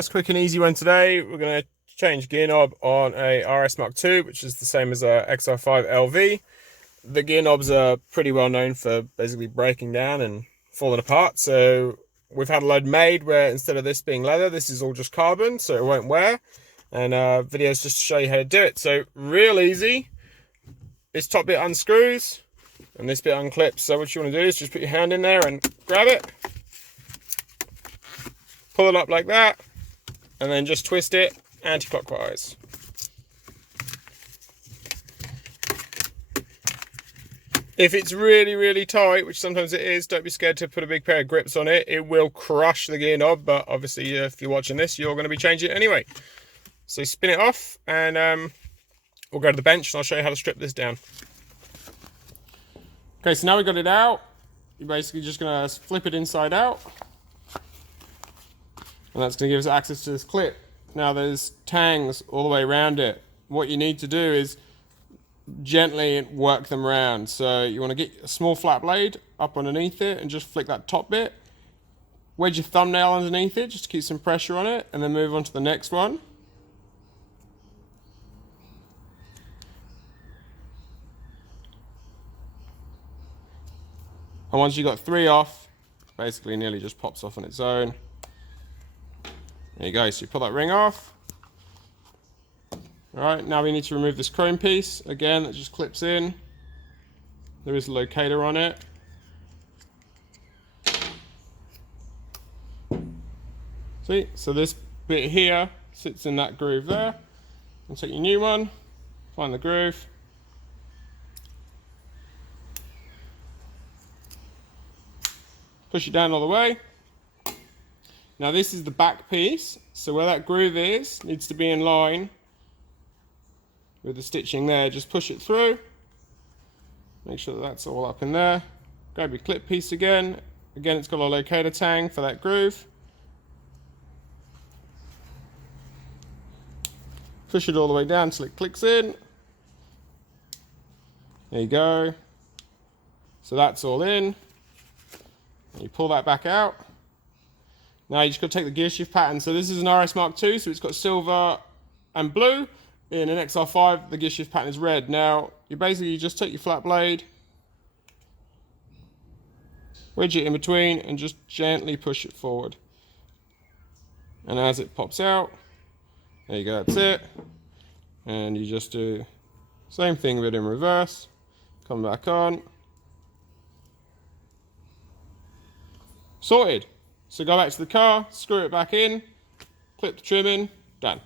Nice, quick and easy one today. We're going to change gear knob on a RS Mark II, which is the same as a XR5 LV. The gear knobs are pretty well known for basically breaking down and falling apart. So we've had a load made where instead of this being leather, this is all just carbon, so it won't wear. And videos just to show you how to do it. So real easy. This top bit unscrews and this bit unclips. So what you want to do is just put your hand in there and grab it. Pull it up like that, and then just twist it anti-clockwise. If it's really, really tight, which sometimes it is, don't be scared to put a big pair of grips on it. It will crush the gear knob, but obviously if you're watching this, you're going to be changing it anyway. So spin it off, and we'll go to the bench, and I'll show you how to strip this down. Okay, so now we've got it out. You're basically just going to flip it inside out. And that's going to give us access to this clip. Now there's tangs all the way around it. What you need to do is gently work them around. So you want to get a small flat blade up underneath it and just flick that top bit. Wedge your thumbnail underneath it just to keep some pressure on it, and then move on to the next one. And once you've got 3 off, basically nearly just pops off on its own. There you go, so you pull that ring off. Alright, now we need to remove this chrome piece. Again, that just clips in. There is a locator on it. See, so this bit here sits in that groove there. And take your new one, find the groove. Push it down all the way. Now this is the back piece, so where that groove is, needs to be in line with the stitching there. Just push it through, make sure that that's all up in there. Grab your clip piece again. Again, it's got a locator tang for that groove. Push it all the way down until it clicks in. There you go. So that's all in. And you pull that back out. Now you just got to take the gear shift pattern. So this is an RS Mark II, so it's got silver and blue. In an XR5, the gear shift pattern is red. Now you basically just take your flat blade, wedge it in between, and just gently push it forward. And as it pops out, there you go, that's it. And you just do same thing but in reverse. Come back on. Sorted. So go back to the car, screw it back in, clip the trim in, done.